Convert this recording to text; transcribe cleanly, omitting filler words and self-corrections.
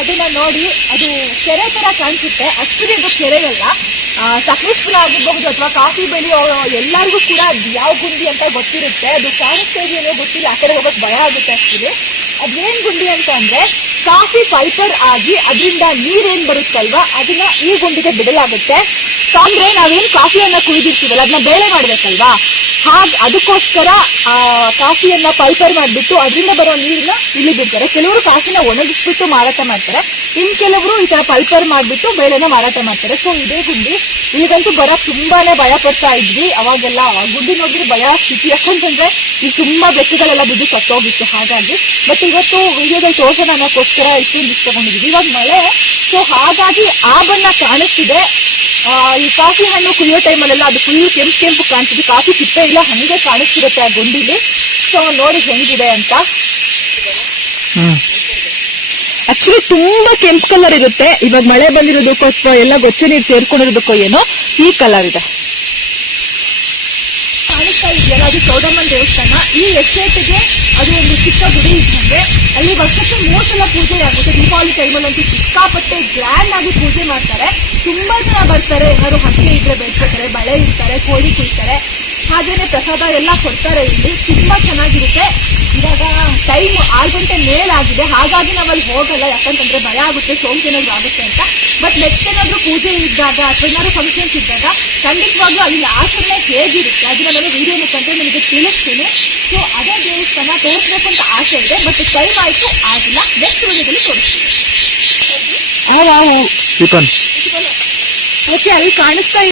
ಅದನ್ನ ನೋಡಿ ಅದು ಕೆರೆ ತರ ಕಾಣಿಸುತ್ತೆ. ಆಕ್ಚುಲಿ ಅದು ಕೆರೆ ಅಲ್ಲ, ಸಕಲೇಶ್ಪುರ ಆಗಿರಬಹುದು ಅಥವಾ ಕಾಫಿ ಬೆಳೆಯೋ ಎಲ್ಲರಿಗೂ ಕೂಡ ಯಾವ ಗುಂಡಿ ಅಂತ ಗೊತ್ತಿರುತ್ತೆ. ಅದು ಕಾಣಿಸ್ತಾ ಇದೆಯೋ ಗೊತ್ತಿಲ್ಲ, ಆ ಕಡೆ ಹೋಗಕ್ ಭಯ ಆಗುತ್ತೆ. ಆಕ್ಚುಲಿ ಅದೇನ್ ಗುಂಡಿ ಅಂತ ಅಂದ್ರೆ ಕಾಫಿ ಪಲ್ಪರ್ ಆಗಿ ಅದರಿಂದ ನೀರೇನ್ ಬರುತ್ತಲ್ವಾ ಅದನ್ನ ಈ ಗುಂಡಿಗೆ ಬಿಡಲಾಗುತ್ತೆ. ಅಂದ್ರೆ ನಾವೇನ್ ಕಾಫಿಯನ್ನ ಕುಯ್ದಿರ್ತೀವಲ್ಲ ಅದನ್ನ ಬೇಳೆ ಮಾಡ್ಬೇಕಲ್ವಾ, ಅದಕ್ಕೋಸ್ಕರ ಕಾಫಿಯನ್ನ ಪಲ್ಪರ್ ಮಾಡ್ಬಿಟ್ಟು ಅದರಿಂದ ಬರೋ ನೀರನ್ನ ಇಲ್ಲಿ ಬಿಡ್ತಾರೆ. ಕೆಲವರು ಕಾಫಿನ ಒಣಗಿಸ್ಬಿಟ್ಟು ಮಾರಾಟ ಮಾಡ್ತಾರೆ, ಇನ್ ಕೆಲವರು ಈ ತರ ಪಲ್ಪರ್ ಮಾಡ್ಬಿಟ್ಟು ಬೇಳೆನ ಮಾರಾಟ ಮಾಡ್ತಾರೆ. ಸೊ ಇದೇ ಗುಂಡಿ. ಇಲ್ಲಿಗಂತೂ ಬರಕ್ ತುಂಬಾನೇ ಭಯ ಪಡ್ತಾ ಇದ್ವಿ ಅವಾಗೆಲ್ಲ. ಗುಂಡಿ ನೋಡಿದ್ರೆ ಭಯ ಆಗ್ತಿತ್ತು, ಯಾಕಂತಂದ್ರೆ ಈಗ ತುಂಬಾ ಬೆಕ್ಕುಗಳೆಲ್ಲ ಬಿದ್ದು ಸತ್ತೋಗಿತ್ತು. ಹಾಗಾಗಿ ಬಟ್ ಇವತ್ತು ವಿಡಿಯೋದಲ್ಲಿ ತೋರ್ಸೋಣ ಅನ್ನೋಕ್ಕೋಸ್ಕರ ಇಷ್ಟೊಂದು ಇಷ್ಟಕೊಂಡಿದ್ವಿ. ಇವಾಗ ಮಳೆ, ಸೊ ಹಾಗಾಗಿ ಆ ಬಣ್ಣ ಕಾಣಿಸ್ತಿದೆ. ಈ ಕಾಫಿ ಹಣ್ಣು ಕುಯ್ಯೋ ಟೈಮಲ್ಲೆಲ್ಲ ಅದು ಫುಲ್ ಕೆಂಪು ಕಾಣಿಸ್ತಿದೆ. ಕಾಫಿ ಸಿಪ್ಪೆ ಇಲ್ಲ, ಹಂಗೆ ಕಾಣಿಸ್ತಿರುತ್ತೆ ಆ ಗುಂಡಿಲಿ. ಸೊ ನೋಡಿ ಹೆಂಗಿದೆ ಅಂತ. ಆಕ್ಚುಲಿ ತುಂಬಾ ಕೆಂಪು ಕಲರ್ ಇರುತ್ತೆ. ಇವಾಗ ಮಳೆ ಬಂದಿರೋದಕ್ಕೋ ಅಥವಾ ಎಲ್ಲ ಗೊಚ್ಚೆ ನೀರು ಸೇರ್ಕೊಂಡಿರೋದಕ್ಕೋ ಏನೋ ಈ ಕಲರ್ ಇದೆ. ಕಾಣಿಸ್ತಾ ಇದೆಯಲ್ಲ ಅದು ಚೌಡಮ್ಮನ ದೇವಸ್ಥಾನ. ಈ ಎಸ್ಟೇಟ್ಗೆ ಅದು ಒಂದು ಚಿಕ್ಕ ಗುಡಿ ಇದ್ದಂಗೆ. ಅಲ್ಲಿ ವರ್ಷಕ್ಕೆ 3 ಸಲ ಪೂಜೆ ಆಗುತ್ತೆ. ದೀಪಾವಳಿ ಟೈಮಲ್ಲಂತೂ ಸಿಕ್ಕಾಪಟ್ಟೆ ಗ್ರ್ಯಾಂಡ್ ಆಗಿ ಪೂಜೆ ಮಾಡ್ತಾರೆ. ತುಂಬಾ ಜನ ಬರ್ತಾರೆ. ಏನಾದ್ರು ಹಕ್ಕೆ ಇದ್ರೆ ಬೆಳ್ಕೊತಾರೆ, ಬಳೆ ಇರ್ತಾರೆ, ಕೋಳಿ ಕುಯ್ತಾರೆ, ಹಾಗೇನೆ ಪ್ರಸಾದ ಎಲ್ಲ ಕೊಡ್ತಾರೆ. ಇಲ್ಲಿ ತುಂಬಾ ಚೆನ್ನಾಗಿರುತ್ತೆ. ಇವಾಗ ಟೈಮ್ 6 ಗಂಟೆ ಮೇಲಾಗಿದೆ, ಹಾಗಾಗಿ ನಾವಲ್ಲಿ ಹೋಗಲ್ಲ. ಯಾಕಂತಂದ್ರೆ ಭಯ ಆಗುತ್ತೆ, ಸೋಂಕೇನಾದ್ರು ಆಗುತ್ತೆ ಅಂತ. ಬಟ್ ನೆಕ್ಸ್ಟ್ ಏನಾದ್ರು ಪೂಜೆ ಇದ್ದಾಗ ಅಥವಾ ಏನಾದ್ರು ಫಂಕ್ಷನ್ಸ್ ಇದ್ದಾಗ ಖಂಡಿತವಾಗ್ಲೂ ಅಲ್ಲಿ ಆಚರಣೆ ಹೇಗಿರುತ್ತೆ ಅದನ್ನ ನಾನು ವಿಡಿಯೋ ಮುಖಾಂತರ ನಿಮಗೆ ತಿಳಿಸ್ತೀನಿ. ಸೊ ಅದೇ ದೇವಸ್ಥಾನ ತೋರಿಸ್ಬೇಕು ಅಂತ ಆಸೆ ಇದೆ, ಬಟ್ ಟೈಮ್ ಆಯ್ತು, ಆಗಿಲ್ಲ. ನೆಕ್ಸ್ಟ್ ವಿಡಿಯೋದಲ್ಲಿ ತೋರಿಸ್ತೀನಿ. ಓಕೆ, ಅಲ್ಲಿ ಕಾಣಿಸ್ತಾ